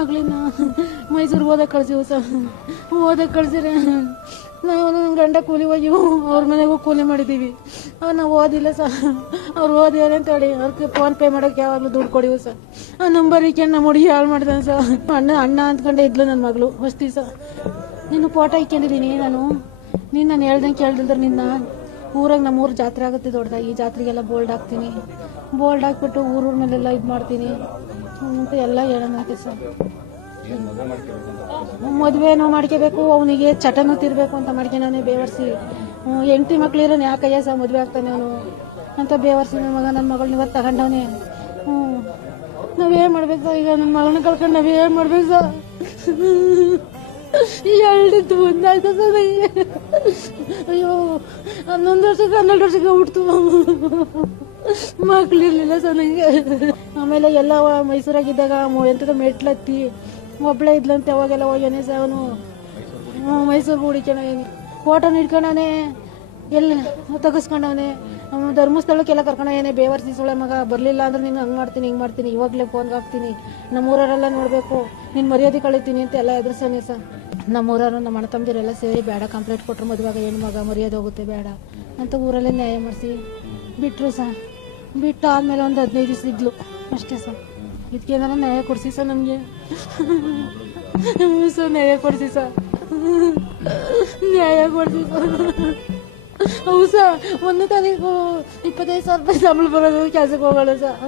ಮಗಳಿನ ಮೈಸೂರಿಗೆ ಓದಕ್ಕೆ ಕಳ್ಸಿವು ಸರ್. ಓದಕ್ಕೆ ಕಳ್ಸಿದ್ರೆ ನಾವು ನನ್ನ ಗಂಡ ಕೂಲಿ ಹೋಗಿವು, ಅವ್ರ ಮನೆಗೂ ಕೂಲಿ ಮಾಡಿದ್ದೀವಿ. ನಾವು ಓದಿಲ್ಲ ಸರ್. ಅವ್ರು ಓದಿವ್ರೆ ಅಂತ ಹೇಳಿ ಅವ್ರಿಗೆ ಫೋನ್ ಪೇ ಮಾಡೋಕ್ಕೆ ಯಾವಾಗಲೂ ದುಡ್ಡು ಕೊಡಿವು ಸರ್. ಆ ನಂಬರ್ ಇಕ್ಕೊಂಡು ನಮ್ಮ ಹುಡುಗಿ ಹಾಳು ಮಾಡಿದಾನೆ ಸರ್. ಅಣ್ಣ ಅಂದ್ಕೊಂಡೆ ಇದ್ಲು ನನ್ನ ಮಗಳು ಹೊಸ್ತಿ ಸರ್. ನಿನ್ನ ಫೋಟೋ ಇಕ್ಕೊಂಡಿದ್ದೀನಿ ನಾನು. ನಾನು ಹೇಳ್ದಂಗೆ ಕೇಳ್ದಿಲ್ದ್ರೆ ನಿನ್ನ ಊರಾಗ ನಮ್ಮೂರು ಜಾತ್ರೆ ಆಗುತ್ತೆ ದೊಡ್ಡದಾಗಿ. ಈ ಜಾತ್ರೆಗೆಲ್ಲ ಬೋಲ್ಡ್ ಹಾಕ್ತೀನಿ. ಬೋಲ್ಡ್ ಹಾಕ್ಬಿಟ್ಟು ಊರೂರ ಮೇಲೆಲ್ಲ ಇದು ಮಾಡ್ತೀನಿ ಅಂತ ಎಲ್ಲ ಹೇಳೋಣಂತೆ ಸರ್. ಮದುವೆನೂ ಮಾಡ್ಕೋಬೇಕು, ಅವನಿಗೆ ಚಟನೂ ತಿರ್ಬೇಕು ಅಂತ ಮಾಡ್ಕೊಂಡವನೇ ಬೇವರ್ಸಿ. ಹೆಂಡತಿ ಮಕ್ಳಿರೋನು ಯಾಕಯ್ಯ ಸರ್ ಮದುವೆ ಆಗ್ತಾನೆ ಅವನು ಅಂತ ಬೇವರ್ಸಿ ನನ್ನ ಮಗಳನ್ನ ಇವತ್ತು ತಗೊಂಡವನೇ. ನಾವೇನು ಮಾಡ್ಬೇಕು ಸರ್? ಈಗ ನನ್ನ ಮಗಳನ್ನ ಕಳ್ಕೊಂಡು ನಾವೇನು ಮಾಡ್ಬೇಕು ಸರ್? ಹೇಳಿದ್ದು ಒಂದಾಯ್ತು ಸರ್ ನನಗೆ. ಅಯ್ಯೋ 11 ವರ್ಷಕ್ಕೆ 12 ವರ್ಷಕ್ಕೆ ಹುಡ್ತು ಮಕ್ಳಿರ್ಲಿಲ್ಲ ಸರ್ ನನಗೆ. ಆಮೇಲೆ ಎಲ್ಲ ಮೈಸೂರಾಗಿದ್ದಾಗ ಎಂತದ ಮೆಟ್ಲತ್ತಿ ಒಬ್ಳೆ ಇದ್ಲಂತೆ. ಅವಾಗೆಲ್ಲ ಹೋಗ್ಯಾನೆ ಸರ್ ಅವನು ಮೈಸೂರಿಗೆ ಹುಡಿಕೊಂಡವನಿ. ಫೋಟೋನ ಹಿಡ್ಕೊಂಡವನೆ, ಎಲ್ಲ ತೆಗಿಸ್ಕೊಂಡವನೆ. ಧರ್ಮಸ್ಥಳಕ್ಕೆಲ್ಲ ಕರ್ಕೊಂಡವನೇ. ಬೇವರ್ಸಿ ಸುಳೆ ಮಗ ಬರಲಿಲ್ಲ ಅಂದ್ರೆ ನಿಂಗೆ ಹಂಗೆ ಮಾಡ್ತೀನಿ ಹಿಂಗೆ ಮಾಡ್ತೀನಿ, ಇವಾಗಲೇ ಫೋನ್ಗೆ ಹಾಕ್ತೀನಿ, ನಮ್ಮೂರವರೆಲ್ಲ ನೋಡಬೇಕು, ನೀನು ಮರ್ಯಾದೆ ಕಳಿತೀನಿ ಅಂತ ಎಲ್ಲ ಎದುರಿಸೋನೆ ಸರ್. ನಮ್ಮೂರವರು ನಮ್ಮ ಅಣ್ಣ ತಮ್ಮದಿರೆಲ್ಲ ಸೇರಿ ಬೇಡ ಕಂಪ್ಲೇಂಟ್ ಕೊಟ್ಟರು, ಮದುವಾಗ ಹೆಣ್ಣು ಮಗ ಮರ್ಯಾದೆ ಹೋಗುತ್ತೆ ಬೇಡ ಅಂತ ಊರಲ್ಲೇ ನ್ಯಾಯ ಮಾಡಿಸಿ ಬಿಟ್ಟರು ಸರ್. ಬಿಟ್ಟು ಆದಮೇಲೆ ಒಂದು 15 ದಿವಸ ಇದ್ಲು ಅಷ್ಟೇ ಸರ್. ಇದಕ್ಕೇನಾರ ನ್ಯಾಯ ಕೊಡಿಸಿ ಸರ್ ನಮಗೆ. ಸರ್ ನ್ಯಾಯ ಕೊಡಿಸಿ ಸರ್, ನ್ಯಾಯ ಕೊಡಿಸಿ ಸರ್. ಹೌದು ಸರ್, 1 ತಾರೀಕು 25,000 ರೂಪಾಯಿ ಸಂಬಳ ಬರೋದು, ಕೆಲಸಕ್ಕೆ ಹೋಗೋಣ ಸರ್.